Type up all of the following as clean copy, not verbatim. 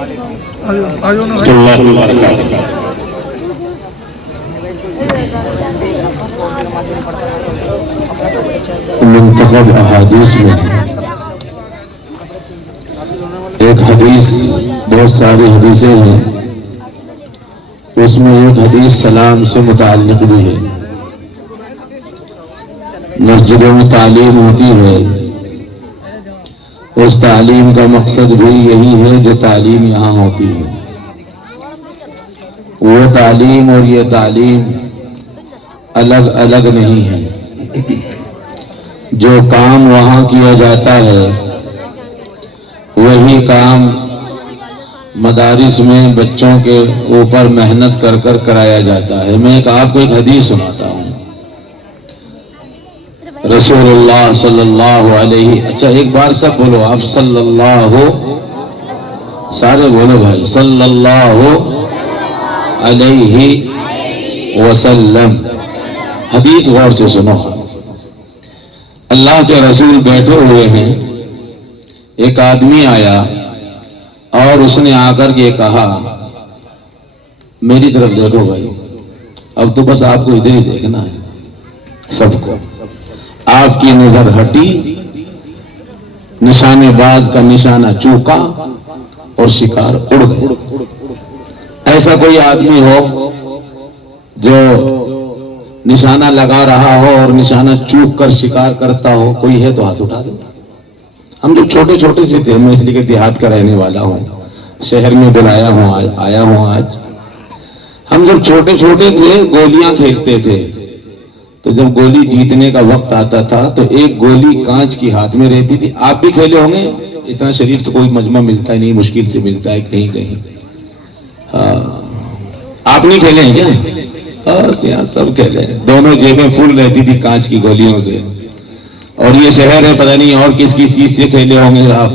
اللہ وبرکاتہ۔ منتخب احادیث میں ایک حدیث، بہت ساری حدیثیں ہیں، اس میں ایک حدیث سلام سے متعلق بھی ہے۔ مسجدوں میں تعلیم ہوتی ہے، اس تعلیم کا مقصد بھی یہی ہے جو تعلیم یہاں ہوتی ہے۔ وہ تعلیم اور یہ تعلیم الگ الگ نہیں ہے۔ جو کام وہاں کیا جاتا ہے وہی کام مدارس میں بچوں کے اوپر محنت کر کر کرایا جاتا ہے۔ میں آپ کو ایک حدیث سناتا ہوں۔ رسول اللہ صلی اللہ علیہ، اچھا ایک بار سب بولو آپ، صلی اللہ، سارے بولو بھائی، صلی اللہ علیہ وسلم۔ حدیث غور سے سنو۔ اللہ کے رسول بیٹھے ہوئے ہیں، ایک آدمی آیا اور اس نے آ کر کے کہا، میری طرف دیکھو بھائی، اب تو بس آپ کو ادھر ہی دیکھنا ہے سب کو۔ آپ کی نظر ہٹی، نشانے باز کا نشانہ چوکا اور شکار اڑ گئے۔ ایسا کوئی آدمی ہو جو نشانہ لگا رہا ہو اور نشانہ چوک کر شکار کرتا ہو، کوئی ہے تو ہاتھ اٹھا دے۔ ہم جو چھوٹے چھوٹے سے تھے، میں اس لیے کہ دیہات کا رہنے والا ہوں، شہر میں بلایا ہوں، آیا ہوں آج۔ ہم جب چھوٹے چھوٹے تھے گولیاں کھیلتے تھے، تو جب گولی جیتنے کا وقت آتا تھا تو ایک گولی کانچ کی ہاتھ میں رہتی تھی۔ آپ بھی کھیلے ہوں گے، اتنا شریف تو کوئی مجمع ملتا ہے نہیں، مشکل سے ملتا ہے کہیں کہیں۔ آپ نہیں کھیلے ہیں کیا؟ یہاں سب کھیلے ہیں۔ دونوں جیبیں فل رہتی تھی کانچ کی گولیوں سے، اور یہ شہر ہے پتہ نہیں اور کس کس چیز سے کھیلے ہوں گے آپ۔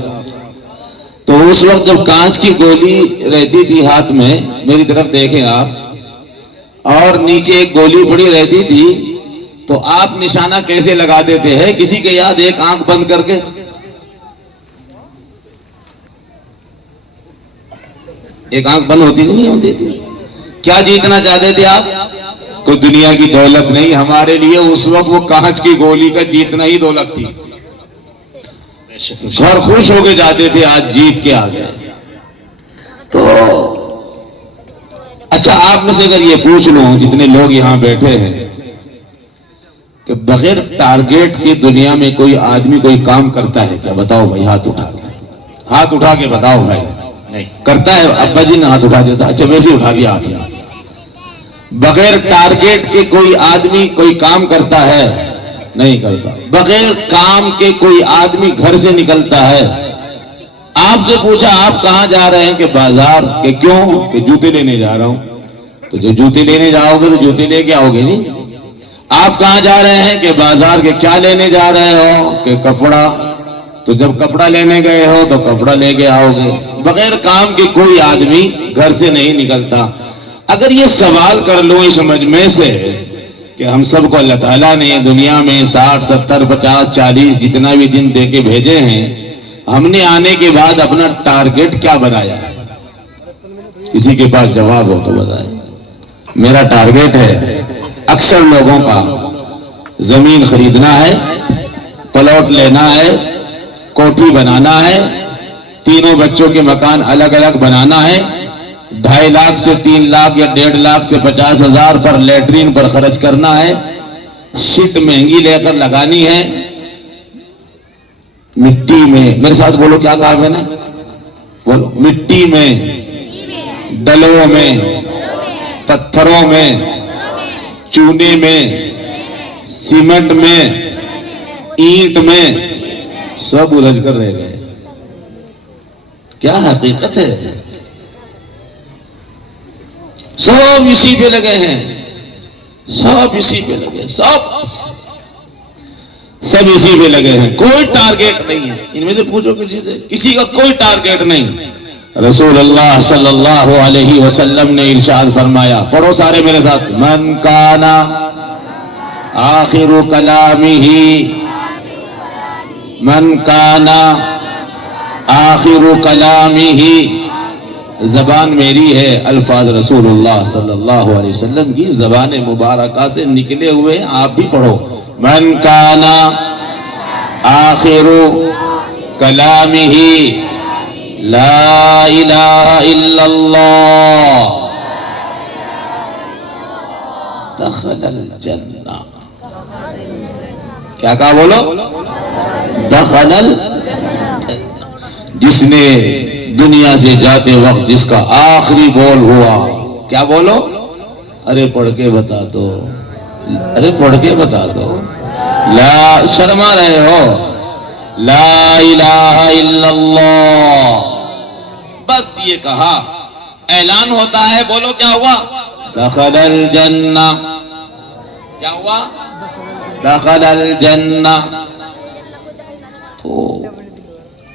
تو اس وقت جب کانچ کی گولی رہتی تھی ہاتھ میں، میری طرف دیکھیں آپ، اور نیچے ایک گولی پڑی رہتی تھی، تو آپ نشانہ کیسے لگا دیتے ہیں؟ کسی کے یاد ایک آنکھ بند کر کے؟ ایک آنکھ بند ہوتی تھی نہیں ہوتی تھی؟ کیا جیتنا چاہتے تھے آپ؟ کوئی دنیا کی دولت نہیں، ہمارے لیے اس وقت وہ کانچ کی گولی کا جیتنا ہی دولت تھی۔ گھر خوش ہو کے جاتے تھے، آج جیت کے آ گئے۔ تو اچھا آپ میں سے اگر یہ پوچھ لوں، جتنے لوگ یہاں بیٹھے ہیں، کہ بغیر ٹارگیٹ کی دنیا میں کوئی آدمی کوئی کام کرتا ہے کیا؟ بتاؤ بھائی، ہاتھ اٹھا کے، ہاتھ اٹھا کے بتاؤ بھائی۔ نہیں کرتا ہے؟ ابا جی نے ہاتھ اٹھا دیتا، اچھا ویسے اٹھا دیا ہاتھ نے۔ بغیر ٹارگیٹ کے کوئی آدمی کوئی کام کرتا ہے؟ نہیں کرتا۔ بغیر کام کے کوئی آدمی گھر سے نکلتا ہے؟ آپ سے پوچھا آپ کہاں جا رہے ہیں؟ کہ بازار۔ کہ کیوں؟ کہ جوتے لینے جا رہا ہوں۔ تو جو جوتے لینے جاؤ گے تو جوتے لے کے آؤ گے نہیں۔ آپ کہاں جا رہے ہیں؟ کہ بازار۔ کے کیا لینے جا رہے ہو؟ کہ کپڑا۔ تو جب کپڑا لینے گئے ہو تو کپڑا لے کے آؤ گے۔ بغیر کام کے کوئی آدمی گھر سے نہیں نکلتا۔ اگر یہ سوال کر لوں اس مجمع سے کہ ہم سب کو اللہ تعالیٰ نے دنیا میں 60 70 50 40 جتنا بھی دن دے کے بھیجے ہیں، ہم نے آنے کے بعد اپنا ٹارگیٹ کیا بنایا ہے؟ کسی کے پاس جواب ہو تو بتائیں۔ میرا ٹارگیٹ ہے، اکثر لوگوں کا زمین خریدنا ہے، پلاٹ لینا ہے، کوٹھی بنانا ہے، تینوں بچوں کے مکان الگ الگ بنانا ہے، 2.5 لاکھ سے 3 لاکھ یا 1.5 لاکھ سے 50,000 پر لیٹرین پر خرچ کرنا ہے، شٹ مہنگی لے کر لگانی ہے، مٹی میں، میرے ساتھ بولو کیا کہا میں نے؟ بولو، مٹی میں، ڈلوں میں، پتھروں میں، چونے میں، سیمنٹ میں، اینٹ میں، سب الجھ کر رہ گئے۔ کیا حقیقت ہے؟ سب اسی پہ لگے ہیں، سب اسی پہ لگے، سب اسی پہ لگے ہیں، کوئی ٹارگیٹ نہیں ہے۔ ان میں سے پوچھو کسی سے، کسی کا کوئی ٹارگیٹ نہیں۔ رسول اللہ صلی اللہ علیہ وسلم نے ارشاد فرمایا، پڑھو سارے میرے ساتھ، من کانا آخر کلامہ، من کانا آخر کلامہ زبان میری ہے، الفاظ رسول اللہ صلی اللہ علیہ وسلم کی زبان مبارکہ سے نکلے ہوئے ہیں، آپ بھی پڑھو۔ من کان آخر کلامہ لا الہ الا اللہ دخل الجنہ۔ کیا کہا بولو؟ دخل الجنہ۔ جس نے دنیا سے جاتے وقت جس کا آخری بول ہوا، کیا بولو؟ ارے پڑھ کے بتا دو، ارے پڑھ کے بتا دو، لا، شرما رہے ہو، لا الہ الا اللہ، بس یہ کہا، اعلان ہوتا ہے، بولو کیا ہوا؟ دخل الجنہ۔ کیا ہوا؟ دخل الجنہ۔ تو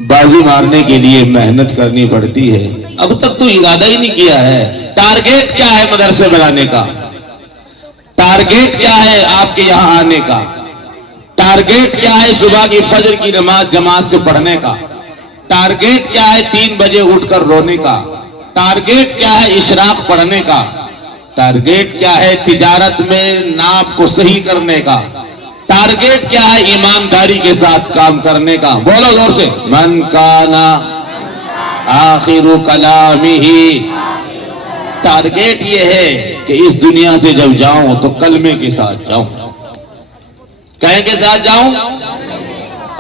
بازی مارنے کے لیے محنت کرنی پڑتی ہے۔ اب تک تو ارادہ ہی نہیں کیا ہے، ٹارگیٹ کیا ہے مدرسے بنانے کا؟ ٹارگیٹ کیا ہے آپ کے یہاں آنے کا؟ ٹارگیٹ کیا ہے صبح کی فجر کی نماز جماعت سے پڑھنے کا؟ ٹارگیٹ کیا ہے 3 بجے اٹھ کر رونے کا؟ ٹارگیٹ کیا ہے اشراق پڑھنے کا؟ ٹارگیٹ کیا ہے تجارت میں ناپ کو صحیح کرنے کا؟ ٹارگیٹ کیا ہے ایمانداری کے ساتھ کام کرنے کا؟ بولو زور سے، من کان آخر کلامہ، ٹارگیٹ یہ ہے کہ اس دنیا سے جب جاؤں تو کلمے کے ساتھ جاؤں۔ کہیں کے ساتھ جاؤں؟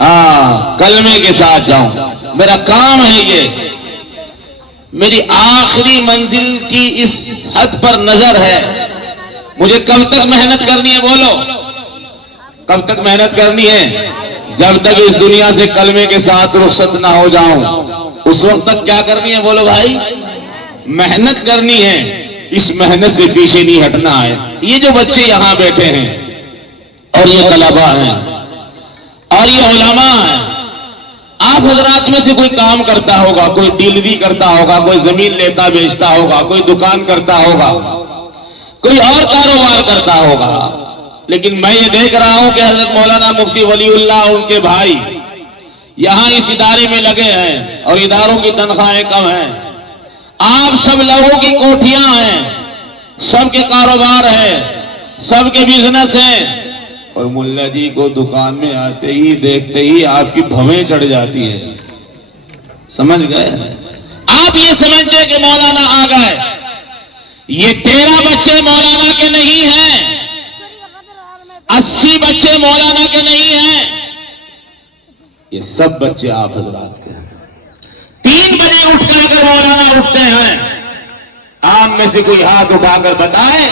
ہاں، کلمے کے ساتھ جاؤں۔ میرا کام ہے یہ، میری آخری منزل کی اس حد پر نظر ہے۔ مجھے کب تک محنت کرنی ہے؟ بولو کب تک محنت کرنی ہے؟ جب تک اس دنیا سے کلمے کے ساتھ رخصت نہ ہو جاؤں، اس وقت تک کیا کرنی ہے؟ بولو بھائی، محنت کرنی ہے، اس محنت سے پیچھے نہیں ہٹنا ہے۔ یہ جو بچے یہاں بیٹھے ہیں اور یہ طلبہ ہیں اور یہ علماء ہیں، آپ حضرات میں سے کوئی کام کرتا ہوگا، کوئی ڈیلری کرتا ہوگا، کوئی زمین لیتا بیچتا ہوگا، کوئی دکان کرتا ہوگا، کوئی اور کاروبار کرتا ہوگا، لیکن میں یہ دیکھ رہا ہوں کہ حضرت مولانا مفتی ولی اللہ ان کے بھائی یہاں اس ادارے میں لگے ہیں اور اداروں کی تنخواہیں کم ہیں۔ آپ سب لوگوں کی کوٹھیاں ہیں، سب کے کاروبار ہیں، سب کے بزنس ہیں، اور ملا جی کو دکان میں آتے ہی دیکھتے ہی آپ کی بھویں چڑھ جاتی ہے۔ سمجھ گئے؟ آپ یہ سمجھتے کہ مولانا آ گئے، یہ 13 بچے مولانا کے نہیں ہیں، 80 بچے مولانا کے نہیں ہیں، یہ سب بچے آپ حضرات کے ہیں۔ 3 بجے اٹھ کر اگر مولانا اٹھتے ہیں، آپ میں سے کوئی ہاتھ اٹھا کر بتائے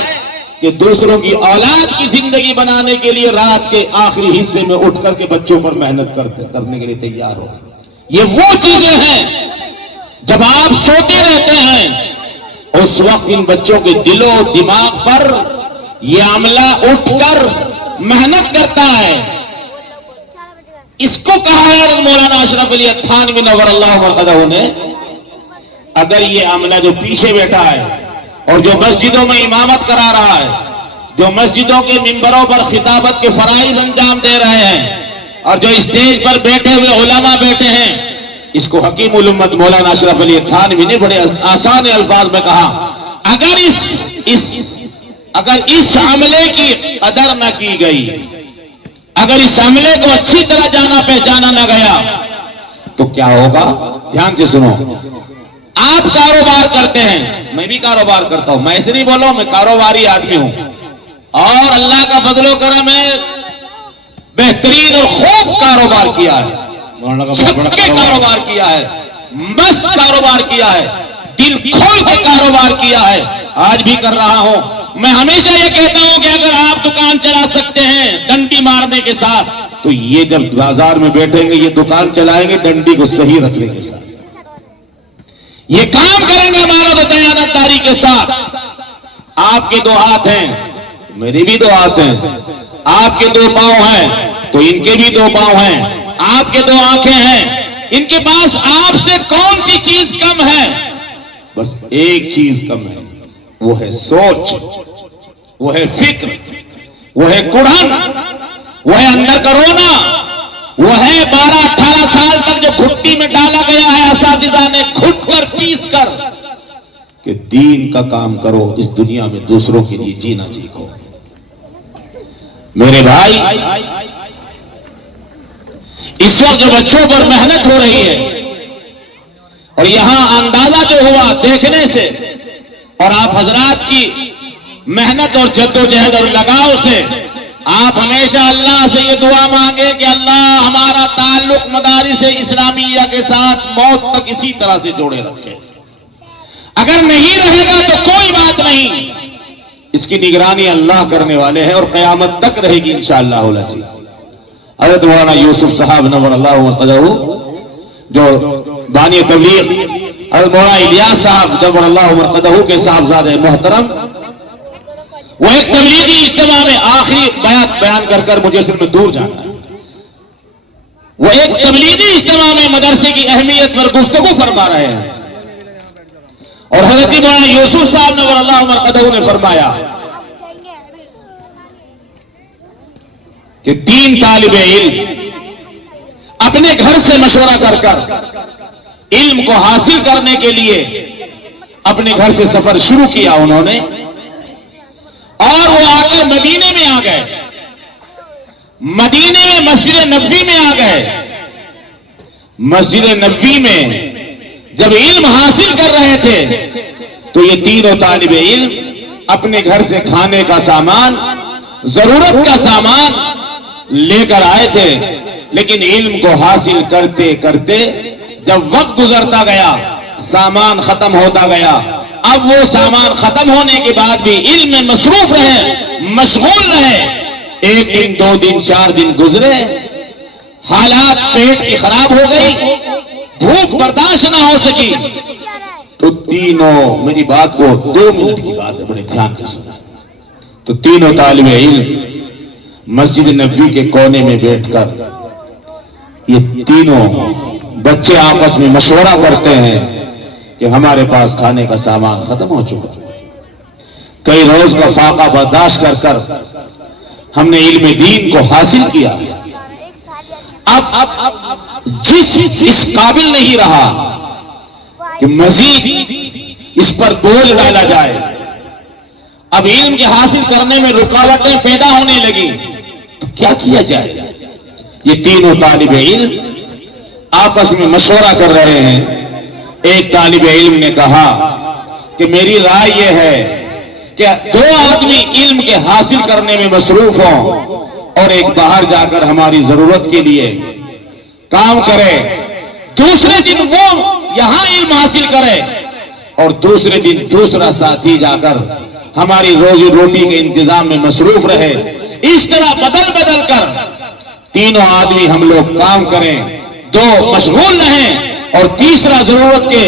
کہ دوسروں کی اولاد کی زندگی بنانے کے لیے رات کے آخری حصے میں اٹھ کر کے بچوں پر محنت کرنے کے لیے تیار ہو۔ یہ وہ چیزیں ہیں جب آپ سوتے رہتے ہیں، اس وقت ان بچوں کے دل و دماغ پر یہ عملہ اٹھ کر محنت کرتا ہے۔ اس کو کہا ہے مولانا اشرف علی تھانوی نور اللہ مرقدہ نے، اگر یہ عملہ جو پیچھے بیٹھا ہے اور جو مسجدوں میں امامت کرا رہا ہے، جو مسجدوں کے منبروں پر خطابت کے فرائض انجام دے رہے ہیں، اور جو اسٹیج پر بیٹھے ہوئے علماء بیٹھے ہیں، اس کو حکیم الامت مولانا اشرف علی تھانوی نے بڑے آسان الفاظ میں کہا، اگر اس عملے کی قدر نہ کی گئی، اگر اس عملے کو اچھی طرح جانا پہچانا نہ گیا تو کیا ہوگا؟ دھیان سے سنو۔ آپ کاروبار کرتے ہیں، میں بھی کاروبار کرتا ہوں، میں ایسے نہیں بولوں، میں کاروباری آدمی ہوں، اور اللہ کا فضل و کرم ہے، بہترین اور خوب کاروبار کیا ہے، سب کے کاروبار کیا ہے، مست کاروبار کیا ہے، دل کھول کے کاروبار کیا ہے، آج بھی کر رہا ہوں۔ میں ہمیشہ یہ کہتا ہوں کہ اگر آپ دکان چلا سکتے ہیں ڈنڈی مارنے کے ساتھ، تو یہ جب بازار میں بیٹھیں گے یہ دکان چلائیں گے ڈنڈی کو صحیح رکھنے کے ساتھ، یہ کام کریں گے امانت و دیانتداری کے ساتھ۔ آپ کے 2 ہاتھ ہیں، میرے بھی 2 ہاتھ ہیں، آپ کے 2 پاؤں ہیں تو ان کے بھی 2 پاؤں ہیں، آپ کے 2 آنکھیں ہیں، ان کے پاس آپ سے کون سی چیز کم ہے؟ بس ایک چیز کم ہے، وہ ہے سوچ، وہ ہے فکر، وہ ہے کڑھن، وہ ہے اندر کا رونا، وہ ہے 12-18 سال تک جو گھٹی میں ڈالا گیا ہے اساتذہ نے گھٹ کر پیس کر کہ دین کا کام کرو، اس دنیا میں دوسروں کے لیے جینا سیکھو۔ میرے بھائی، اس وقت جو بچوں پر محنت ہو رہی ہے، اور یہاں اندازہ جو ہوا دیکھنے سے اور آپ حضرات کی محنت اور جدوجہد اور لگاؤ سے، آپ ہمیشہ اللہ سے یہ دعا مانگے کہ اللہ ہمارا تعلق مدارس اسلامیہ کے ساتھ موت تک اسی طرح سے جوڑے رکھے۔ اگر نہیں رہے گا تو کوئی بات نہیں، اس کی نگرانی اللہ کرنے والے ہیں اور قیامت تک رہے گی انشاءاللہ العزیز۔ حضرت مولانا یوسف صاحب نور اللہ مرقدہ، جو بانی تبلیغ حضرت مولانا الیاس صاحب نور اللہ مرقدہ کے صاحبزادے محترم، وہ ایک تبلیغی اجتماع میں آخری بیان کر کر مجھے صرف میں دور جانا ہے، وہ ایک تبلیغی اجتماع میں مدرسے کی اہمیت پر گفتگو فرما رہے ہیں، اور حضرت مولانا یوسف صاحب نور اللہ مرقدہ نے فرمایا کہ 3 طالب علم اپنے گھر سے مشورہ کر کر علم کو حاصل کرنے کے لیے اپنے گھر سے سفر شروع کیا انہوں نے، اور وہ آ کر مدینے میں آ گئے۔ مدینے میں مسجد نبوی میں آ گئے۔ مسجد نبوی میں جب علم حاصل کر رہے تھے تو یہ تینوں طالب علم اپنے گھر سے کھانے کا سامان، ضرورت کا سامان لے کر آئے تھے، لیکن علم کو حاصل کرتے کرتے جب وقت گزرتا گیا، سامان ختم ہوتا گیا، اب وہ سامان ختم ہونے کے بعد بھی علم میں مصروف رہے، مشغول رہے۔ 1 دن 2 دن 4 دن گزرے، حالات پیٹ کی خراب ہو گئی، بھوک برداشت نہ ہو سکی، تو تینوں، میری بات کو 2 منٹ کی بات ہے، بڑے دھیان سے سنا، تو تینوں طالب علم مسجد نبوی کے کونے میں بیٹھ کر یہ تینوں بچے آپس میں مشورہ کرتے ہیں کہ ہمارے پاس کھانے کا سامان ختم ہو چکا، کئی روز کا فاقہ برداشت کر کر ہم نے علم دین کو حاصل کیا، اب جس اس قابل نہیں رہا کہ مزید اس پر بوجھ ڈالا جائے، اب علم کے حاصل کرنے میں رکاوٹیں پیدا ہونے لگی، تو کیا کیا جائے؟ یہ تینوں طالب علم آپس میں مشورہ کر رہے ہیں۔ ایک طالب علم نے کہا کہ میری رائے یہ ہے کہ 2 آدمی علم کے حاصل کرنے میں مصروف ہوں اور ایک باہر جا کر ہماری ضرورت کے لیے کام کرے، دوسرے دن وہ یہاں علم حاصل کرے اور دوسرے دن دوسرا ساتھی جا کر ہماری روزی روٹی کے انتظام میں مصروف رہے۔ اس طرح بدل بدل کر تینوں آدمی ہم لوگ کام کریں، 2 مشغول رہیں اور تیسرا ضرورت کے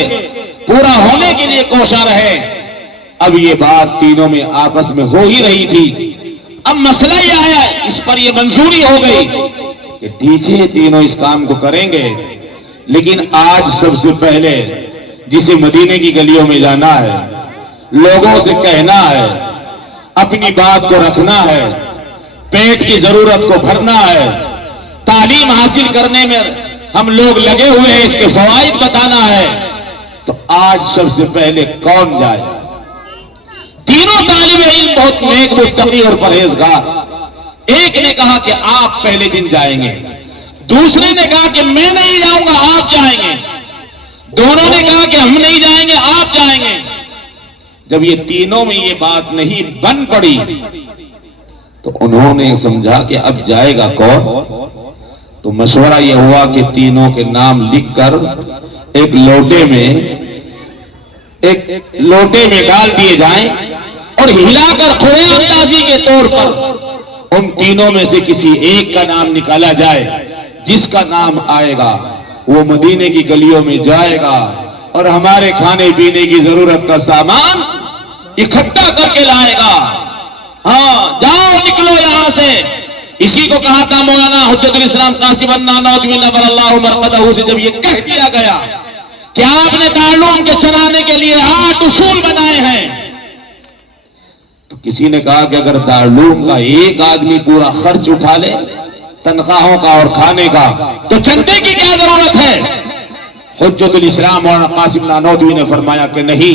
پورا ہونے کے لیے کوشاں رہے۔ اب یہ بات تینوں میں آپس میں ہو ہی رہی تھی، اب مسئلہ یہ آیا، اس پر یہ منظوری ہو گئی کہ ٹھیک ہے تینوں اس کام کو کریں گے، لیکن آج سب سے پہلے جسے مدینے کی گلیوں میں جانا ہے، لوگوں سے کہنا ہے، اپنی بات کو رکھنا ہے، پیٹ کی ضرورت کو بھرنا ہے، تعلیم حاصل کرنے میں ہم لوگ لگے ہوئے ہیں، اس کے فوائد بتانا ہے، تو آج سب سے پہلے کون جائے؟ تینوں طالب علم بہت نیک متقی اور پرہیزگار، ایک نے کہا کہ آپ پہلے دن جائیں گے، دوسرے نے کہا کہ میں نہیں جاؤں گا آپ جائیں گے، دونوں نے کہا کہ ہم نہیں جائیں گے آپ جائیں گے۔ جب یہ تینوں میں یہ بات نہیں بن پڑی تو انہوں نے سمجھا کہ اب جائے گا کون؟ تو مشورہ یہ ہوا کہ تینوں کے نام لکھ کر ایک لوٹے میں ڈال دیے جائیں اور ہلا کر کھڑے اندازی کے طور پر ان تینوں میں سے کسی ایک کا نام نکالا جائے، جس کا نام آئے گا وہ مدینے کی گلیوں میں جائے گا اور ہمارے کھانے پینے کی ضرورت کا سامان اکٹھا کر کے لائے گا۔ ہاں جاؤ نکلو یہاں سے۔ اسی کو کہا تھا مولانا حجت الاسلام قاسم النانوتوی نور اللہ مرقدہ سے، جب یہ کہہ دیا گیا کہ آپ نے دارالعلوم کے چلانے کے لیے 8 اصول بنائے ہیں، تو کسی نے کہا کہ اگر دارالعلوم کا ایک آدمی پورا خرچ اٹھا لے تنخواہوں کا اور کھانے کا تو چندے کی کیا ضرورت ہے؟ حجت الاسلام مولانا قاسم النانوتوی نے فرمایا کہ نہیں،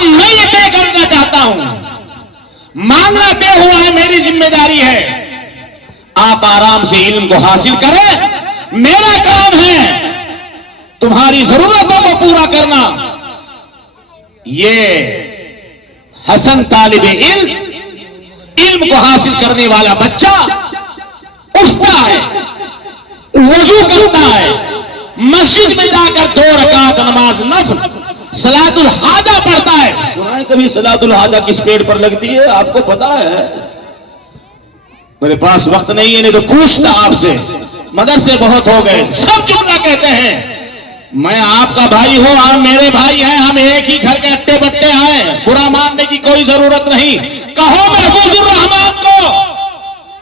اب میں یہ طے کرنا چاہتا ہوں، مانگنا طے ہوا ہے، میری ذمہ داری ہے، آپ آرام سے علم کو حاصل کریں، میرا کام ہے تمہاری ضرورتوں کو پورا کرنا۔ یہ حسن طالب علم کو حاصل کرنے والا بچہ اٹھتا ہے، وضو کرتا ہے، مسجد میں جا کر 2 رکعت نماز نفل صلاۃ الحاجہ پڑھتا ہے۔ سنائے کبھی صلاۃ الحاجہ کس پیڑ پر لگتی ہے؟ آپ کو پتا ہے؟ میرے پاس وقت نہیں ہے، نہیں تو پوچھتا آپ سے، مدرسے بہت ہو گئے، سب جملہ کہتے ہیں میں آپ کا بھائی ہوں، آپ میرے بھائی ہیں، ہم ایک ہی گھر کے اٹے بٹے ہیں، برا ماننے کی کوئی ضرورت نہیں۔ کہو محفوظ الرحمان کو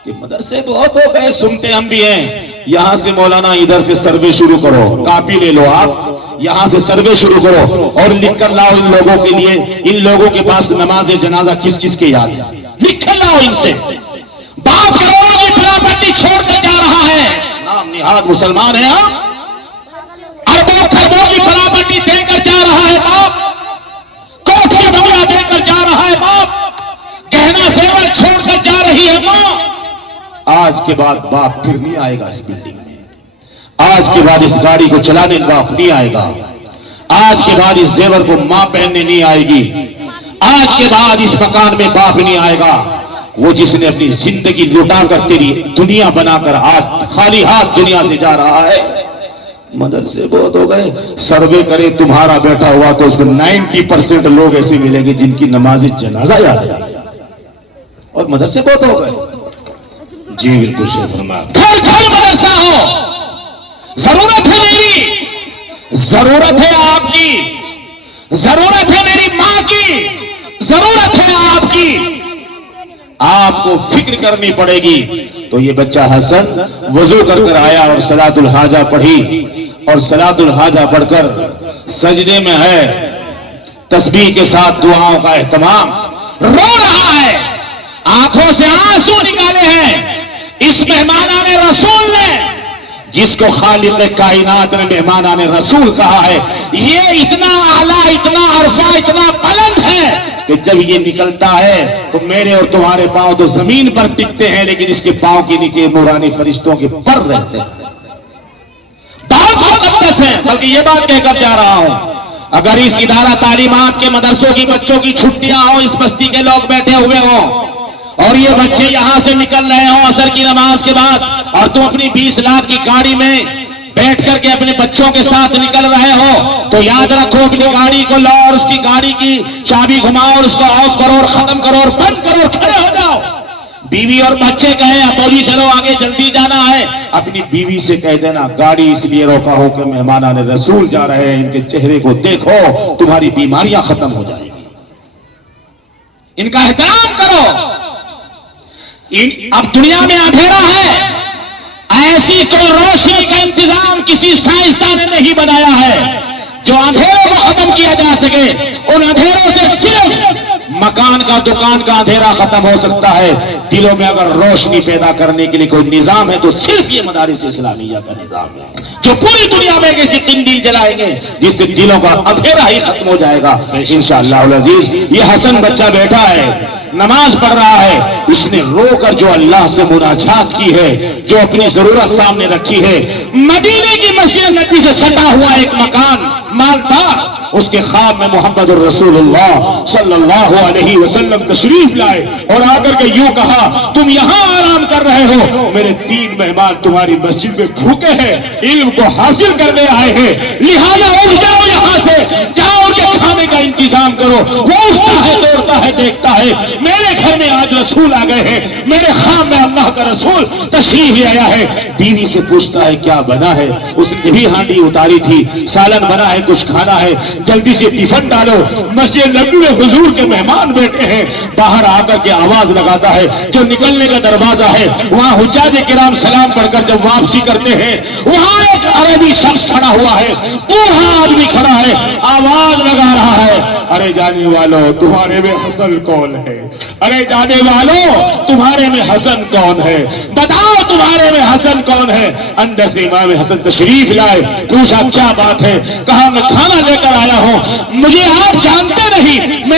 کہ مدرسے بہت ہو گئے، سنتے ہم بھی ہیں، یہاں سے مولانا ادھر سے سروے شروع کرو، کاپی لے لو، آپ یہاں سے سروے شروع کرو اور لکھ کر لاؤ ان لوگوں کے لیے، ان لوگوں کے پاس نماز جنازہ کس کس کے یاد ہے، لکھ کر لاؤ ان سے۔ باپ کروڑوں کی پراپرٹی چھوڑ کر جا رہا ہے، نام نہاد مسلمان ہیں آپ، اربوں خربوں کی پراپرٹی دے کر جا رہا ہے باپ، کوٹھی بنگلہ دے کر جا رہا ہے باپ، گہنا زیور چھوڑ کر جا رہی ہے ماں۔ آج کے بعد باپ پھر نہیں آئے گا اس بلڈنگ میں، آج کے بعد اس گاڑی کو چلانے باپ نہیں آئے گا، آج کے بعد اس زیور کو ماں پہننے نہیں آئے گی، آج کے بعد اس مکان میں باپ نہیں آئے گا۔ وہ جس نے اپنی زندگی لٹا کر تیری دنیا بنا کر آج خالی ہاتھ دنیا سے جا رہا ہے۔ مدرسے بہت ہو گئے، سروے کرے تمہارا بیٹا ہوا تو اس میں 90% لوگ ایسے ملیں گے جن کی نماز جنازہ یاد ہے، اور مدرسے بہت ہو گئے۔ جی بالکل شیخ فرمایا، گھر گھر مدرسہ ہو، ضرورت ہے میری، ضرورت ہے آپ کی، ضرورت ہے میری ماں کی، ضرورت ہے آپ کی، آپ کو فکر کرنی پڑے گی۔ تو یہ بچہ حسن وضو کر کر آیا اور صلاۃ الحاجہ پڑھی، اور صلاۃ الحاجہ پڑھ کر سجدے میں ہے، تسبیح کے ساتھ دعاؤں کا اہتمام، رو رہا ہے، آنکھوں سے آنسو نکالے ہیں۔ اس مہمانان رسول نے، جس کو خالق کائنات نے مہمانان رسول کہا ہے، یہ اتنا اعلیٰ، اتنا عرفہ، اتنا بلند ہے کہ جب یہ نکلتا ہے تو میرے اور تمہارے پاؤں تو زمین پر ٹکتے ہیں، لیکن اس کے پاؤں کے نیچے نورانی فرشتوں کے پر رہتے ہیں، بہت مقدس ہے۔ بلکہ یہ بات کہہ کر جا رہا ہوں، اگر اس ادارہ تعلیمات کے مدرسوں کی بچوں کی چھٹیاں ہوں، اس بستی کے لوگ بیٹھے ہوئے ہوں اور یہ بچے یہاں سے نکل رہے ہوں عصر کی نماز کے بعد، اور تم اپنی 20 لاکھ کی گاڑی میں بیٹھ کر کے اپنے بچوں کے ساتھ نکل رہے ہو، تو یاد رکھو اپنی گاڑی کو لو اور اس کی گاڑی کی چابی گھماؤ اور اس کو آف کرو اور ختم کرو اور بند کرو اور کھڑے ہو جاؤ۔ بیوی اور بچے کہیں ابوجی چلو آگے جلدی جانا ہے، اپنی بیوی سے کہہ دینا گاڑی اس لیے روکا ہو کہ مہمانان رسول جا رہے ہیں، ان کے چہرے کو دیکھو، تمہاری بیماریاں ختم ہو جائیں گی، ان کا احترام کرو۔ اب دنیا میں اندھیرا ہے، ایسی کوئی روشنی کا انتظام کسی سائنسدان نے نہیں بنایا ہے جو اندھیروں کو ختم کیا جا سکے۔ ان اندھیروں سے صرف مکان کا، دکان کا اندھیرا ختم ہو سکتا ہے۔ دلوں میں اگر روشنی پیدا کرنے کے لیے کوئی نظام ہے تو صرف یہ مدارس اسلامیہ کا نظام ہے، جو پوری دنیا میں کسی قندیل جلائیں گے جس سے دلوں کا اندھیرا ہی ختم ہو جائے گا انشاءاللہ العزیز۔ یہ حسن بچہ بیٹھا ہے، نماز پڑھ رہا ہے، اس نے رو کر جو اللہ سے مناجات کی ہے، جو اپنی ضرورت سامنے رکھی ہے۔ مدینے کی مسجد نبی سے سٹا ہوا ایک مکان مالدار، اس کے خواب میں محمد الرسول اللہ صلی اللہ علیہ وسلم تشریف لائے اور آ کر کے یوں کہا، تم یہاں آرام کر رہے ہو، میرے 3 مہمان تمہاری مسجد میں بھوکے ہیں، علم کو حاصل کرنے آئے ہیں، لہذا اٹھ جاؤ، یہاں سے جاؤ ان کے کھانے کا انتظام کرو۔ وہ اٹھتا ہے، دوڑتا ہے، دیکھتا ہے میرے گھر میں آج رسول آ گئے ہیں، میرے خواب میں اللہ کا رسول تشریف لے آیا ہے۔ بیوی سے پوچھتا ہے کیا بنا ہے، اس نے بھی ہانڈی اتاری تھی، سالن بنا ہے، کچھ کھانا ہے، جلدی سے ٹفن ڈالو۔ مسجد نبی میں حضور کے مہمان بیٹھے ہیں، باہر آ کر کے آواز لگاتا ہے، جو نکلنے کا دروازہ ہے وہاں حجاج کرام سلام پڑھ کر جب واپسی کرتے ہیں، وہاں ایک عربی شخص کھڑا ہوا ہے، بوڑھا آدمی کھڑا ہے، آواز لگا رہا ہے، ارے جانے والوں تمہارے میں حسن کون ہے، ارے جانے والوں تمہارے میں حسن کون ہے، بتاؤ تمہارے میں حسن کون ہے۔ اندر سے امام حسن تشریف لائے، پوچھا کیا بات ہے، کہا میں کھانا لے کر آیا ہوں، مجھے آپ جانتے نہیں، میں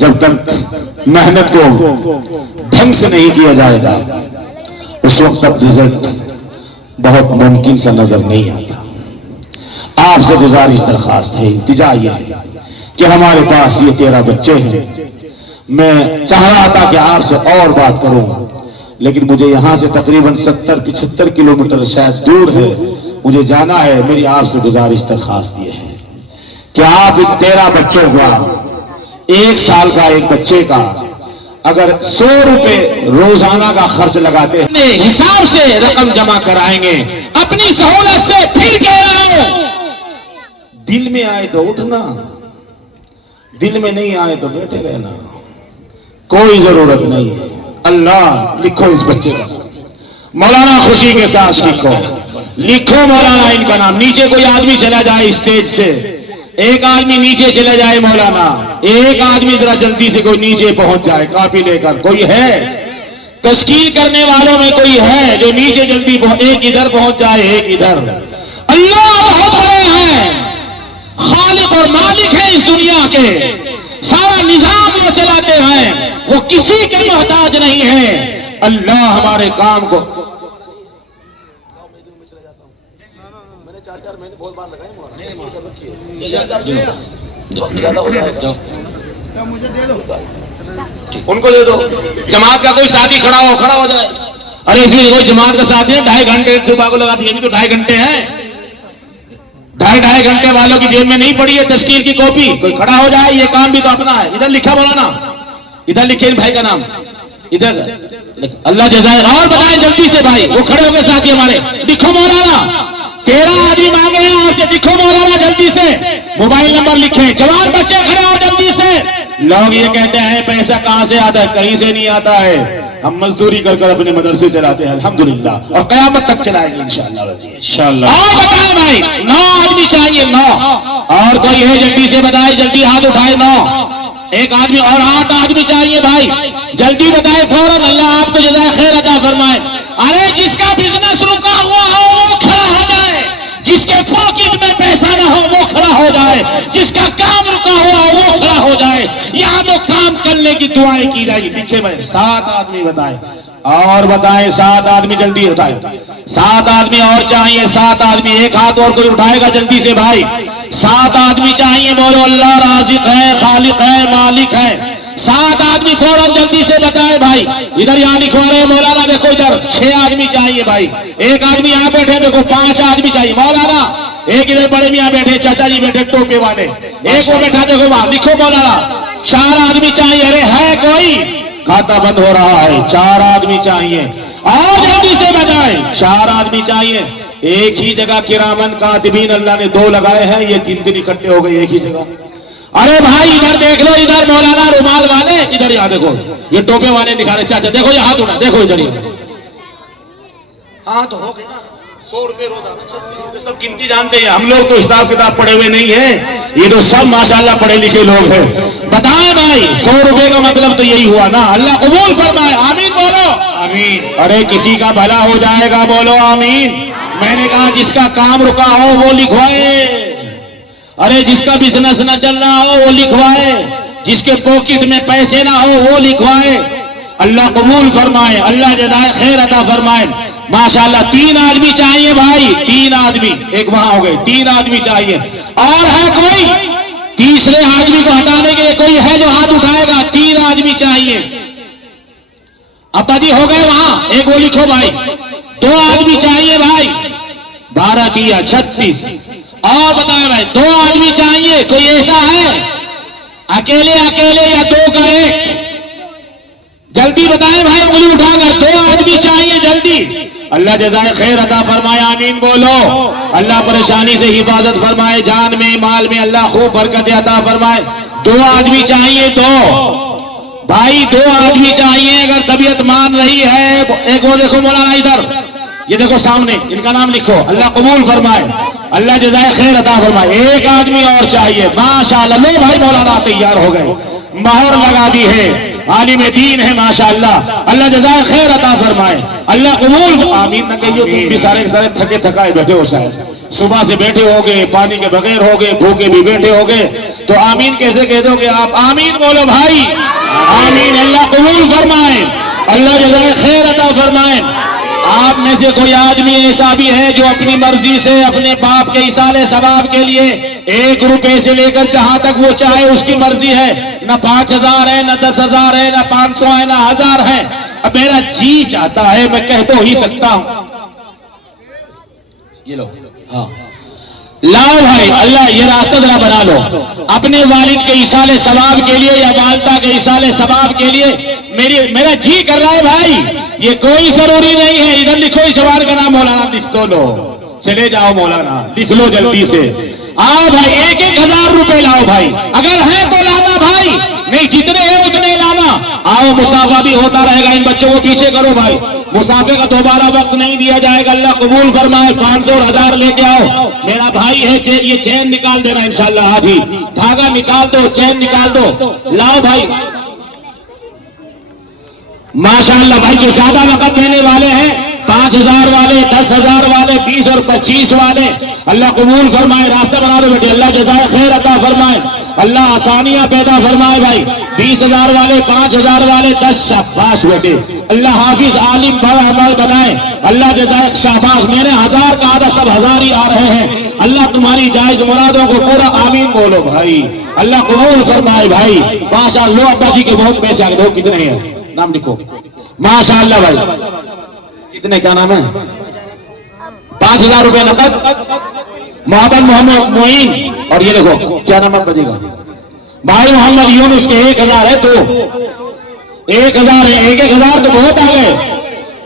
جب تک محنت کو ڈھنگ سے نہیں کیا جائے گا اس وقت تک رزلٹ بہت ممکن سا نظر نہیں آتا۔ آپ سے گزارش درخواست ہے، التجا یہ ہے کہ ہمارے پاس یہ 13 بچے ہیں۔ میں چاہ رہا تھا کہ آپ سے اور بات کروں، لیکن مجھے یہاں سے تقریباً 70-75 کلومیٹر شاید دور ہے، مجھے جانا ہے۔ میری آپ سے گزارش درخواست یہ ہے کہ آپ ان 13 بچوں کا 1 سال کا ایک بچے کا اگر 100 روپے روزانہ کا خرچ لگاتے ہیں، حساب سے رقم جمع کرائیں گے اپنی سہولت سے۔ پھر کہہ رہا ہوں، دل میں آئے تو اٹھنا، دل میں نہیں آئے تو بیٹھے رہنا، کوئی ضرورت نہیں ہے۔ اللہ لکھو اس بچے کا، مولانا خوشی کے ساتھ لکھو مولانا ان کا نام۔ نیچے کوئی آدمی چلا جائے اسٹیج سے، ایک آدمی نیچے چلا جائے مولانا، ایک آدمی ذرا جلدی سے کوئی نیچے پہنچ جائے کاپی لے کر۔ کوئی ہے تشکیل کرنے والوں میں کوئی ہے جو نیچے جلدی ایک ادھر پہنچ جائے، ایک ادھر۔ اللہ بہت بڑے ہیں، خالق اور مالک ہیں اس دنیا کے، سارا نظام وہ چلاتے ہیں، وہ کسی کے محتاج نہیں ہے۔ اللہ ہمارے کام کو ان کو دے دو۔ جماعت کا کوئی ساتھی کھڑا ہو جائے۔ ارے اس میں کوئی جماعت کا ساتھی ہے 2.5 گھنٹے صبح کو لگاتی ہے، یہ بھی تو 2.5 گھنٹے ہیں۔ 2.5 گھنٹے والوں کی جیب میں نہیں پڑی ہے تشکیل کی کاپی، کوئی کھڑا ہو جائے، یہ کام بھی تو اپنا ہے۔ ادھر لکھا مولانا، ادھر لکھے ان بھائی کا نام، ادھر اللہ جزائے۔ اور بتائیں جلدی سے بھائی، وہ کھڑے ہو گئے ساتھی ہمارے، لکھو مولانا۔ 13 آدمی مانگے ہیں آپ سے، لکھو مولانا جلدی سے، موبائل نمبر لکھیں۔ جوان بچے کھڑے ہو جلدی سے۔ لوگ یہ کہتے ہیں پیسہ کہاں سے آتا ہے، کہیں سے نہیں آتا ہے، ہم مزدوری کر کر اپنے مدرسے چلاتے ہیں الحمدللہ، اور قیامت تک چلائیں گے انشاءاللہ۔ اور بتائیں بھائی 9 آدمی چاہیے، 9۔ اور کوئی ہے جلدی سے بتائے، جلدی ہاتھ اٹھائے۔ 9 ایک آدمی، اور 8 آدمی چاہیے بھائی، جلدی بتائے فوراً، اللہ آپ کو جزائے خیر عطا فرمائے۔ ارے جس کا بزنس رکا ہوا ہو وہ کھڑا ہو جائے، جس کے پاکٹ میں پیسہ نہ ہو وہ کھڑا ہو جائے، جس کا کام رکا ہوا ہو وہ کھڑا ہو جائے، یہاں تو کام کرنے کی دعائیں کی جائے گی۔ لکھے بھائی 7 آدمی بتائیں، اور بتائیں 7 آدمی جلدی اٹھائے، 7 آدمی اور چاہیے، 7 آدمی۔ ایک ہاتھ اور کوئی اٹھائے گا جلدی سے بھائی، 7 آدمی چاہیے۔ بولو اللہ رازق ہے، خالق ہے، مالک ہے۔ 7 آدمی فوراً جلدی سے بتائے بھائی۔ ادھر یہاں لکھوا رہے مولانا، دیکھو ادھر 6 آدمی چاہیے بھائی۔ ایک آدمی یہاں بیٹھے، دیکھو 5 آدمی چاہیے مولانا۔ ایک ادھر بڑے میاں بیٹھے، چاچا جی بیٹھے ٹوپے والے، ایک وہ بیٹھا دیکھو وہاں، لکھو مولانا 4 آدمی چاہیے۔ ارے ہے کوئی؟ کھاتا بند ہو رہا ہے، 4 آدمی چاہیے، اور جلدی سے بتائیں 4 آدمی چاہیے۔ ایک ہی جگہ کرامن کاتبین اللہ نے 2 لگائے ہیں، یہ 3 اکٹھے ہو گئے ایک ہی جگہ۔ ارے بھائی ادھر دیکھ لو، ادھر مولانا رومال والے، ادھر یہاں دیکھو یہ ٹوپے والے دکھا رہے، چاچا دیکھو یہ ہاتھ اٹھا، دیکھو ادھر یہ ہاتھ ہو گئے نا 100 روپے روزانہ 36 روپے، سب گنتی جانتے ہیں ہم لوگ، تو حساب کتاب پڑھے ہوئے نہیں ہیں، یہ تو سب ماشاءاللہ پڑھے لکھے لوگ ہیں۔ بتائیں بھائی 100 روپے کا مطلب تو یہی ہوا نا، اللہ قبول فرمائے، آمین بولو آمین۔ ارے کسی کا بھلا ہو جائے گا، بولو آمین۔ میں نے کہا جس کا کام رکا ہو وہ لکھوائے، ارے جس کا بزنس نہ چل رہا ہو وہ لکھوائے، جس کے پاکٹ میں پیسے نہ ہو وہ لکھوائے۔ اللہ قبول فرمائے، اللہ جزائے خیر عطا فرمائے۔ ماشاءاللہ 3 آدمی چاہیے بھائی، 3 آدمی، ایک وہاں ہو گئے، 3 آدمی چاہیے۔ اور ہے کوئی تیسرے آدمی کو ہٹانے کے لیے کوئی ہے جو ہاتھ اٹھائے گا؟ 3 آدمی چاہیے۔ ابا جی ہو گئے وہاں، ایک وہ لکھو بھائی۔ 2 آدمی چاہیے بھائی، 12 کیا 36۔ اور بتائیں بھائی 2 آدمی چاہیے، کوئی ایسا ہے اکیلے یا 2 کا 1؟ جلدی بتائیں بھائی انگلی اٹھا کر، 2 آدمی چاہیے جلدی۔ اللہ جزائے خیر عطا فرمائے، آمین بولو۔ اللہ پریشانی سے حفاظت فرمائے، جان میں مال میں اللہ خوب برکت عطا فرمائے۔ 2 آدمی چاہیے، 2 بھائی 2 آدمی چاہیے، اگر طبیعت مان رہی ہے۔ ایک وہ دیکھو مولانا ادھر، یہ دیکھو سامنے، ان کا نام لکھو، اللہ قبول فرمائے، اللہ جزائے خیر عطا فرمائے۔ 1 آدمی اور چاہیے، ماشاءاللہ۔ لو بھائی مولانا تیار ہو گئے، مہر لگا دی ہے، عالم دین ہے ماشاءاللہ، اللہ جزائے خیر عطا فرمائے۔ اللہ قبول آمین نہ کہیے. تم بھی سارے سارے تھکے تھکائے بیٹھے ہو، شاید صبح سے بیٹھے ہوگے، پانی کے بغیر ہوگے، بھوکے بھی بیٹھے ہوگے، تو آمین کیسے کہہ دو گے آپ؟ آمین بولو بھائی، آمین. اللہ قبول فرمائے، اللہ جزائے خیر عطا فرمائے. آپ میں سے کوئی آدمی ایسا بھی ہے جو اپنی مرضی سے اپنے باپ کے ایصال ثواب کے لیے 1 روپے سے لے کر جہاں تک وہ چاہے اس کی مرضی ہے، نہ 5000 ہے، نہ 10,000 ہے، نہ 500 ہے، نہ 1000 ہے. اب میرا جی چاہتا ہے، میں کہہ تو ہی سکتا ہوں. یہ لو، ہاں لاؤ بھائی، اللہ یہ راستہ ذرا بنا لو اپنے والد کے ایصال ثواب کے لیے یا والدہ کے ایصال ثواب کے لیے. میرا جی کر رہا ہے بھائی، یہ کوئی ضروری نہیں ہے. ادھر لکھو اس جوان کا نام مولانا، لکھ تو لو. چلے جاؤ مولانا، لکھ لو جلدی سے. آؤ بھائی، 1,000 روپے لاؤ بھائی، اگر ہے تو لانا بھائی، نہیں جتنے ہیں اتنے لانا. آؤ مسافہ بھی ہوتا رہے گا. ان بچوں کو پیچھے کرو بھائی، مسافے کا دوبارہ وقت نہیں دیا جائے گا. اللہ قبول فرمائے. 500 اور 1000 لے کے آؤ. میرا بھائی ہے، یہ چین نکال دینا انشاءاللہ. آج ہی دھاگا نکال دو، چین نکال دو. لاؤ بھائی، ماشاءاللہ بھائی جو زیادہ نقد دینے والے ہیں، 5,000 والے، 10,000 والے، 20 اور 25 والے، اللہ قبول فرمائے. راستہ بنا دو بیٹے، اللہ جزائے خیر عطا فرمائے، اللہ آسانیاں پیدا فرمائے. بھائی 20,000 والے، 5,000 والے، 10. شاباش بیٹے، اللہ حافظ عالم بڑا عمل بنائے. اللہ جزائے شاباش. میں نے 1000 کہا تھا، سب 1000 ہی آ رہے ہیں. اللہ تمہاری جائز مرادوں کو پورا آمین بولو بھائی. اللہ قبول فرمائے بھائی. ماشاءاللہ ابا جی کے بہت پیسے آ گئے. کتنے ہیں نام لکھو. ماشاءاللہ بھائی کتنے، کیا نام ہے؟ 5,000 روپے نقد. محمد معین، اور یہ دیکھو کیا نام بجے گا بھائی؟ محمد یونس کے 1,000 ہے. تو 1,000 ہے. 1,000 تو بہت آ گئے.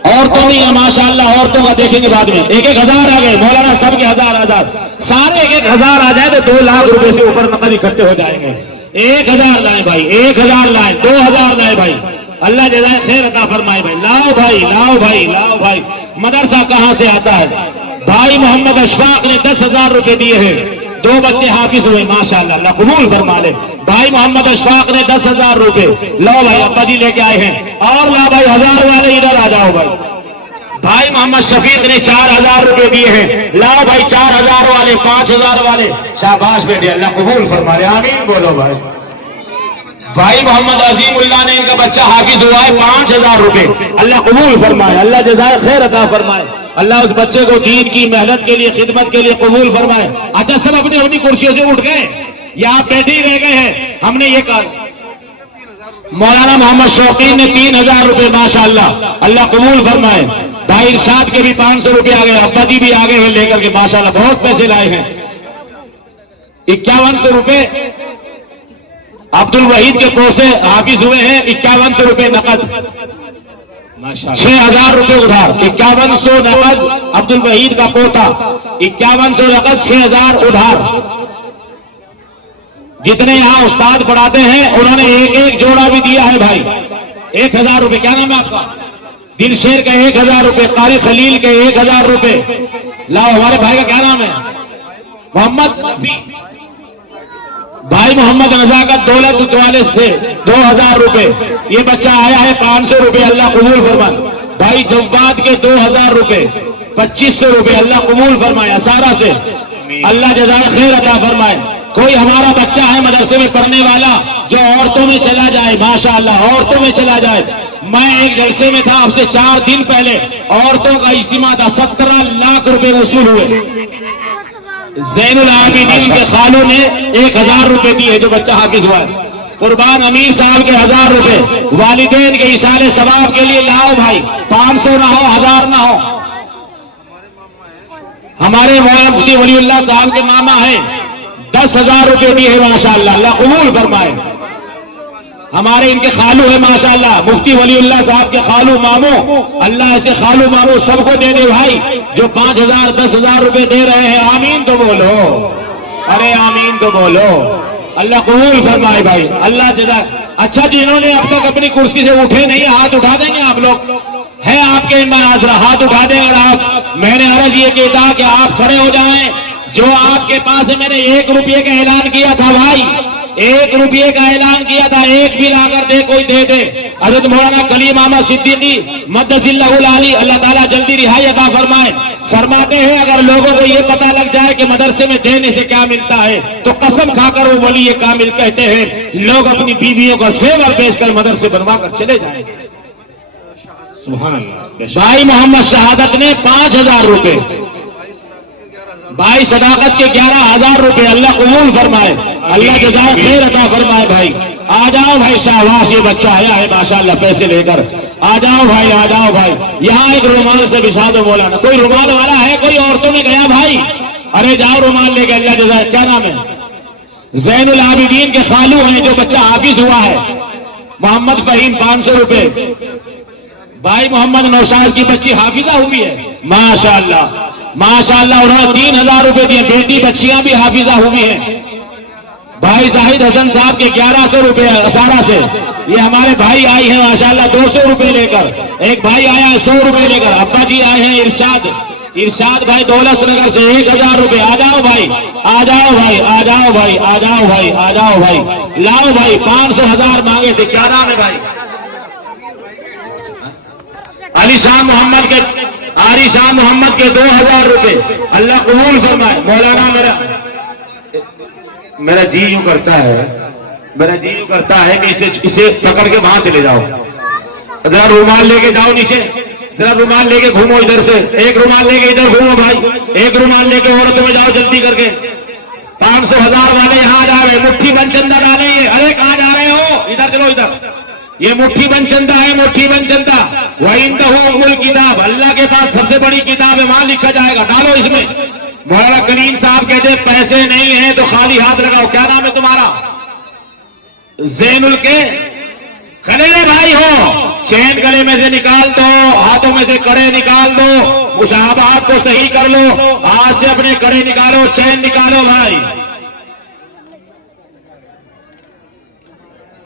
عورتوں نہیں ہے ماشاءاللہ، عورتوں کا دیکھیں گے بعد میں. 1,000 آ گئے مولانا، سب کے 1000 سارے 1,000 آ جائے تو 2 لاکھ روپے سے اوپر نقد اکٹھے ہو جائیں گے. 1,000 لائیں بھائی، 1,000 لائیں، 2,000 لائیں بھائی. اللہ جزائے خیر عطا فرمائے بھائی. لاؤ بھائی، لاؤ بھائی، لاؤ بھائی. مدرسہ کہاں سے آتا ہے؟ بھائی محمد اشفاق نے 10,000 روپے دیے ہیں. 2 بچے حافظ ہوئے ماشاءاللہ، اللہ قبول فرما لے. بھائی محمد اشفاق نے 10,000 روپے. لاؤ بھائی، ابا جی لے کے آئے ہیں. اور لا بھائی 1000 والے ادھر آ جاؤ بھائی. بھائی محمد شفیق نے 4,000 روپے دیے ہیں. لاؤ بھائی 4,000 والے، 5,000 والے. شاباش بیٹے، اللہ قبول فرما لے. آمین بولو بھائی. بھائی محمد عظیم اللہ نے ان کا بچہ حافظ ہوا ہے، 5,000 روپے. اللہ قبول فرمائے، اللہ جزائے خیر عطا فرمائے. اللہ اس بچے کو دین کی محنت کے لیے، خدمت کے لیے قبول فرمائے. اچھا سب اپنی اپنی کرسیوں سے اٹھ گئے یا آپ بیٹھے ہی رہ گئے ہیں؟ ہم نے یہ کہا مولانا محمد شوقین نے 3,000 روپے ماشاءاللہ، اللہ قبول فرمائے. بھائی ارشاد کے بھی 500 روپے آ گئے. ابا جی بھی آگے ہیں لے کر کے ماشاءاللہ، بہت پیسے لائے ہیں. 5100 روپے. عبد الوحید کے پوسے حافظ ہوئے ہیں، 5100 روپے نقد. 6,000 روپے ادھار. 5100 نقد عبد الوحید کا پوتا، 5100 نقد، 6,000 ادھار. جتنے یہاں استاد پڑھاتے ہیں انہوں نے ایک ایک جوڑا بھی دیا ہے بھائی. 1,000 روپے. کیا نام ہے آپ کا؟ دل شیر کا 1,000 روپے. قاری خلیل کے 1,000 روپے. لاؤ ہمارے بھائی کا کیا نام ہے؟ محمد نفی. بھائی محمد نزاکت دولت والے سے 2,000 روپے. یہ بچہ آیا ہے 500 روپے. اللہ قبول فرمائے. بھائی جواد کے 2,000 روپے. 2,500 روپے. اللہ قبول فرمائے. اسارہ سے اللہ جزائے خیر عطا فرمائے. کوئی ہمارا بچہ ہے مدرسے میں پڑھنے والا جو عورتوں میں چلا جائے، ماشاءاللہ عورتوں میں چلا جائے. میں ایک جلسے میں تھا، اب سے 4 دن پہلے عورتوں کا اجتماع تھا. 17 لاکھ روپے وصول ہوئے. زین العابدین کے خالوں نے 1,000 روپے دیے جو بچہ حافظ ہوا ہے. قربان امیر صاحب کے 1000 روپے. والدین کے ایصال ثواب کے لیے لاؤ بھائی. 500 نہ ہو، 1000 نہ ہو. ہمارے مولانا مفتی ولی اللہ صاحب کے ماما ہیں، 10,000 روپے دیے ہیں ماشاءاللہ، اللہ قبول فرمائے. ہمارے ان کے خالو ہے ماشاءاللہ، مفتی ولی اللہ صاحب کے خالو ماموں. اللہ ایسے خالو ماموں سب کو دے دے بھائی جو 5,000 10,000 روپے دے رہے ہیں. آمین تو بولو، ارے آمین تو بولو. اللہ قبول فرمائے بھائی. اللہ جزا. اچھا جنہوں نے اب تک اپنی کرسی سے اٹھے نہیں، ہاتھ اٹھا دیں گے آپ لوگ. ہے آپ کے مناظرہ، ہاتھ اٹھا دیں. اور آپ، میں نے عرض یہ کیا تھا کہ آپ کھڑے ہو جائیں. جو آپ کے پاس ہے، میں نے 1 روپے کا اعلان کیا تھا بھائی، 1 روپے کا اعلان کیا تھا. ایک بھی لا کر دے، کوئی دے دے. حضرت مولانا کلیم احمد صدیقی مدذلہ العالی اللہ تعالیٰ جلدی رہائی عطا فرمائے، فرماتے ہیں اگر لوگوں کو یہ پتہ لگ جائے کہ مدرسے میں دینے سے کیا ملتا ہے تو قسم کھا کر وہ ولی کامل کہتے ہیں لوگ اپنی بیویوں کا زیور بیچ کر مدرسے بنوا کر چلے جائیں گے۔ سبحان اللہ۔ بھائی محمد شہادت نے 5,000 روپے، بھائی صداقت کے 11,000 روپے، اللہ قبول فرمائے، اللہ جزائے خیر عطا فرمائے۔ بھائی آ جاؤ بھائی، شاہباز یہ بچہ آیا ہے ماشاءاللہ پیسے لے کر، آ جاؤ بھائی، آ جاؤ بھائی، یہاں ایک رومال سے بچھا دو مولانا، کوئی رومال والا ہے؟ کوئی عورتوں میں گیا بھائی؟ ارے جاؤ رومال لے کے، اللہ جزائے۔ کیا نام ہے؟ زین العابدین کے خالو ہیں جو بچہ حافظ ہوا ہے، محمد فہیم، 500 روپے۔ بھائی محمد نوشاد کی بچی حافظہ ہوئی ہے ماشاءاللہ ماشاءاللہ، انہوں نے 3,000 روپے دیے، بیٹی بچیاں بھی حافظہ ہوئی ہیں۔ بھائی زاہد حسن صاحب کے 1,100 روپے اسارہ سے، یہ ہمارے بھائی آئی ہیں ماشاءاللہ 200 روپے لے کر، ایک بھائی آیا ہے 100 روپے لے کر، ابا جی آئے ہیں ارشاد بھائی دولت نگر سے 1,000 روپے۔ آ جاؤ بھائی، آ جاؤ بھائی، آ جاؤ بھائی، آ جاؤ بھائی، آ جاؤ بھائی، لاؤ بھائی، 500 1,000 مانگے تھے۔ کیا نام ہے بھائی؟ علی شاہ محمد کے، عاری شاہ محمد کے 2,000 روپے، اللہ قبول فرمائے۔ مولانا میرا جی یوں کرتا ہے کہ اسے پکڑ کے وہاں چلے جاؤ، ذرا رومال لے کے جاؤ نیچے، ذرا رومال لے کے گھومو ادھر سے، ایک رومال لے کے ادھر گھومو بھائی، ایک رومال لے کے عورتوں میں جاؤ جلدی کر کے۔ 500 1,000 والے یہاں آ جا رہے، مٹھی بن چندہ ڈالیں یہ۔ ارے کہاں جا رہے ہو؟ ادھر چلو ادھر، یہ مٹھی بن چندہ ہے، مٹھی بن چندہ۔ وَإِنَّهُ أُمُّ الْكِتَابِ، اللہ کے پاس سب سے بڑی کتاب ہے، وہاں لکھا جائے گا، ڈالو اس میں۔ مولانا کریم صاحب کہتے ہیں پیسے نہیں ہیں تو خالی ہاتھ لگاؤ۔ کیا نام ہے تمہارا؟ زین الکے خلیل بھائی ہو، چین گلے میں سے نکال دو، ہاتھوں میں سے کڑے نکال دو، مشابہات کو صحیح کر لو، ہاتھ سے اپنے کڑے نکالو، چین نکالو بھائی۔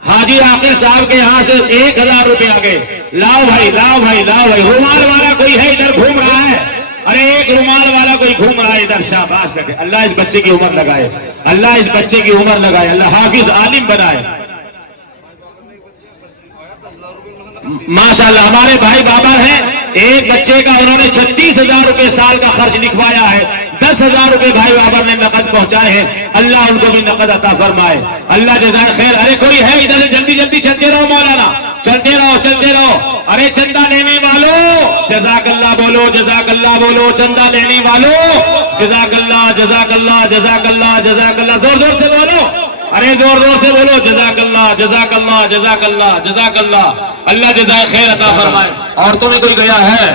حاجی عاقل صاحب کے یہاں سے 1,000 روپے آگے، لاؤ بھائی، لاؤ بھائی، لاؤ بھائی۔ رومال والا کوئی ہے ادھر گھوم رہا ہے؟ ارے ایک رومال والا کوئی گھوم رہا ہے ادھر، شاباش کرے، اللہ اس بچے کی عمر لگائے، اللہ اس بچے کی عمر لگائے، اللہ حافظ عالم بنائے ماشاءاللہ۔ ہمارے بھائی بابر ہیں، ایک بچے کا انہوں نے 36,000 روپے سال کا خرچ لکھوایا ہے، 10,000 روپے بھائی بابر نے نقد پہنچائے ہیں، اللہ ان کو بھی نقد عطا فرمائے، اللہ جزائے خیر۔ ارے کوئی ہے ادھر سے؟ جلدی جلدی چلتے رہو مولانا، چلتے رہو چلتے رہو۔ ارے چندہ لینے والوں جزاک اللہ بولو، جزاک اللہ بولو، چندہ لینے والوں جزاک اللہ، جزاک اللہ، جزاک اللہ، جزاک اللہ، زور زور سے بولو، ارے زور زور سے بولو، جزاک اللہ، جزاک اللہ، جزاک اللہ، جزاک اللہ، اللہ جزائے خیر عطا فرمائے۔ عورتوں میں کوئی گیا ہے؟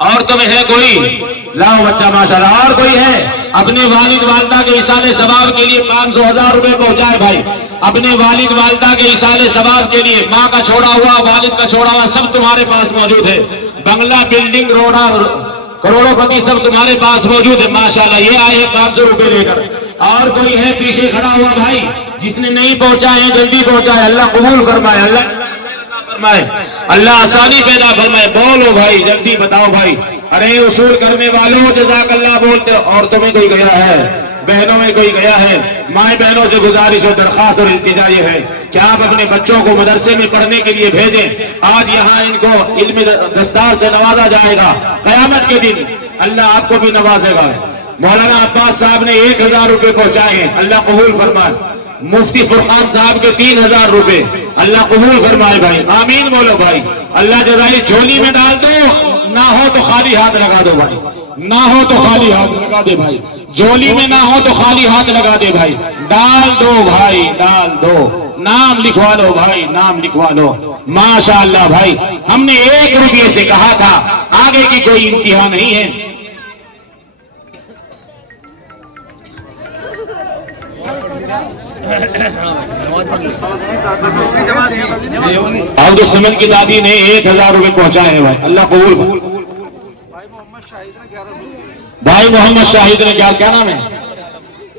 عورتوں میں ہے کوئی؟ لاؤ بچہ ماشاءاللہ۔ اور کوئی ہے؟ اپنے والد والدہ کے ایصال ثواب کے لیے 500 1,000 روپے پہنچائے بھائی، اپنے والد والدہ کے ایصال ثواب کے لیے، ماں کا چھوڑا ہوا، والد کا چھوڑا ہوا سب تمہارے پاس موجود ہے، بنگلہ، بلڈنگ، روڈا، کروڑوں پتی سب تمہارے پاس موجود ہے ماشاءاللہ۔ یہ آئے ہیں 500 روپے لے کر۔ اور کوئی ہے پیچھے کھڑا ہوا بھائی جس نے نہیں پہنچائے؟ جلدی پہنچائے، اللہ قبول فرمائے، اللہ فرمائے، اللہ آسانی پیدا فرمائے۔ بولو بھائی، جلدی بتاؤ بھائی۔ ارے اصول کرنے والوں جزاک اللہ بولتے۔ عورتوں میں کوئی گیا ہے؟ بہنوں میں کوئی گیا ہے؟ مائیں بہنوں سے گزارش اور درخواست اور التجا یہ ہے کہ آپ اپنے بچوں کو مدرسے میں پڑھنے کے لیے بھیجیں۔ آج یہاں ان کو علم دستار سے نوازا جائے گا، قیامت کے دن اللہ آپ کو بھی نوازے گا۔ مولانا عباس صاحب نے 1,000 روپے پہنچائے ہیں، اللہ قبول فرمائے۔ مفتی فرقان صاحب کے 3,000 روپے، اللہ قبول فرمائے بھائی، آمین بولو بھائی۔ اللہ جزائی جھولی میں ڈال دو، نہ ہو تو خالی ہاتھ لگا دو بھائی، نہ ہو تو خالی ہاتھ لگا دے بھائی، جھولی میں نہ ہو تو خالی ہاتھ لگا دے بھائی، ڈال دو بھائی، ڈال دو، نام لکھوا لو بھائی، نام لکھوا لو ماشاءاللہ بھائی۔ ہم نے 1 روپے سے کہا تھا، آگے کی کوئی انتہا نہیں ہے۔ عبد السمد کی دادی نے 1,000 روپے پہنچائے ہیں بھائی، اللہ قبول۔ بھائی محمد شاہد نے کیا نام ہے؟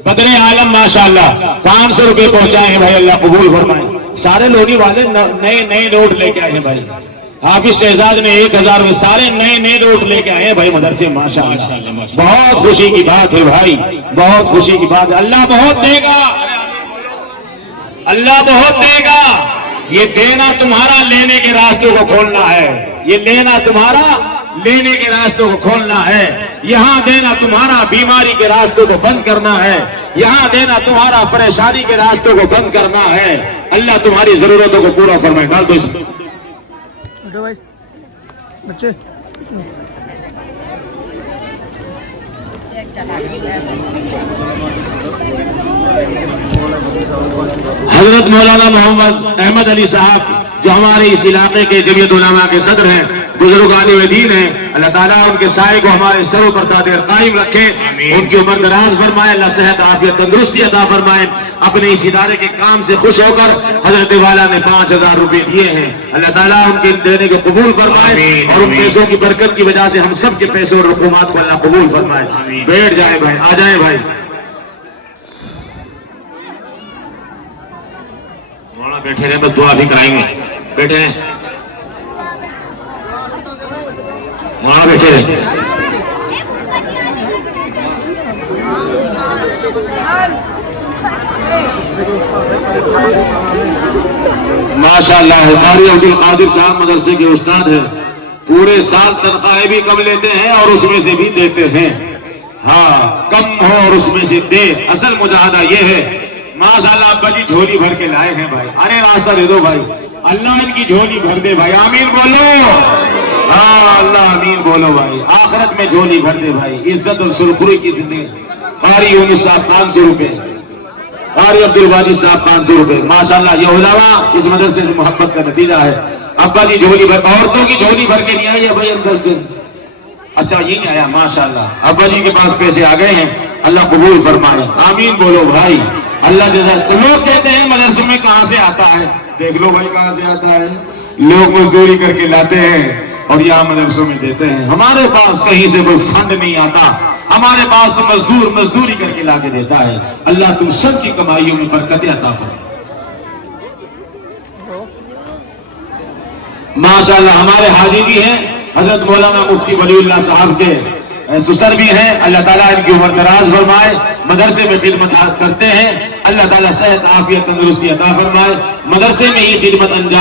بدر عالم ماشاءاللہ 500 روپے پہنچائے ہیں بھائی، اللہ قبول فرمائے۔ سارے لوگی والے نئے نوٹ لے کے آئے ہیں بھائی۔ حافظ شہزاد نے 1,000 روپے، سارے نئے نوٹ لے کے آئے ہیں بھائی مدرسے ماشاءاللہ۔ بہت خوشی کی بات ہے بھائی، بہت خوشی کی بات ہے۔ اللہ بہت دے گا، اللہ بہت دے گا، یہ دینا تمہارا، لینے کے راستوں کو کھولنا ہے. یہ لینا تمہارا، لینے کے راستوں کو کھولنا ہے. یہاں دینا تمہارا، بیماری کے راستوں کو بند کرنا ہے. یہاں دینا تمہارا، پریشانی کے راستوں کو بند کرنا ہے. اللہ تمہاری ضرورتوں کو پورا فرمائے. ڈال دو اس میں. بیٹھو بھائی بچے. حضرت مولانا محمد احمد علی صاحب جو ہمارے اس علاقے کے جمعیت علماء کے صدر ہیں، بزرگان دین ہیں، اللہ تعالیٰ ان کے سائے کو ہمارے سروں پر دائر قائم رکھے. ان کی عمر دراز فرمائے. اللہ صحت عافیت تندرستی عطا فرمائے. اپنے اس ادارے کے کام سے خوش ہو کر حضرت والا نے 5000 روپے دیے ہیں. اللہ تعالیٰ ان کے دینے کو قبول فرمائے اور ان پیسوں کی برکت کی وجہ سے ہم سب کے پیسے اور رقومات کو اللہ قبول فرمائے. بیٹھ جائیں بھائی، آ جائیں بھائی. مولانا بیٹھے رہے، بس دعا بھی کرائیں گے. بیٹھے ہیں مولانا، بیٹھے رہے. ماشاء اللہ. قاری عبد القادر صاحب مدرسے کے استاد ہیں. پورے سال تنخواہیں بھی کم لیتے ہیں اور اس میں سے بھی دیتے ہیں. ہاں، کم ہو اور اس میں سے دے. اصل مجاہدہ یہ ہے. ماشاءاللہ ابا جی جھولی بھر کے لائے ہیں بھائی. ارے راستہ دے دو بھائی. اللہ ان کی جھولی بھر دے بھائی. آمین بولو. ہاں اللہ آمین بولو بھائی. آخرت میں جھولی بھر دے بھائی. عزت اور سرخروئی کی زندگی. قاری یونس صاحب 500 روپے. قاری عبد الواجد صاحب 500 روپے. ماشاءاللہ یہ علماء اس مدرسے سے محبت کا نتیجہ ہے. ابا جی جھولی بھر، عورتوں کی جھولی بھر کے نہیں آئی ہے بھائی اندر سے. اچھا یہ نہیں آیا. ماشاءاللہ ابا جی کے پاس پیسے آ گئے ہیں. اللہ قبول فرمائے. آمین بولو بھائی. اللہ جزا. لوگ کہتے ہیں مدرسوں میں کہاں سے آتا ہے. دیکھ لو بھائی کہاں سے آتا ہے. لوگ مزدوری کر کے لاتے ہیں اور یہاں مدرسوں میں دیتے ہیں. ہمارے پاس کہیں سے کوئی فنڈ نہیں آتا. ہمارے پاس تو مزدور مزدوری کر کے لا کے دیتا ہے. اللہ تم سب کی کمائیوں میں برکتیں عطا فرمائے. ماشاءاللہ ہمارے حاجی بھی ہیں حضرت مولانا مفتی ولی اللہ صاحب کے سسر بھی ہیں. اللہ تعالیٰ ان کی عمر دراز فرمائے. مدرسے میں خدمت کرتے ہیں. اللہ تعالیٰ صحت عافیت تندرستی عطا فرمائے. مدرسے میں ہی خدمت انجام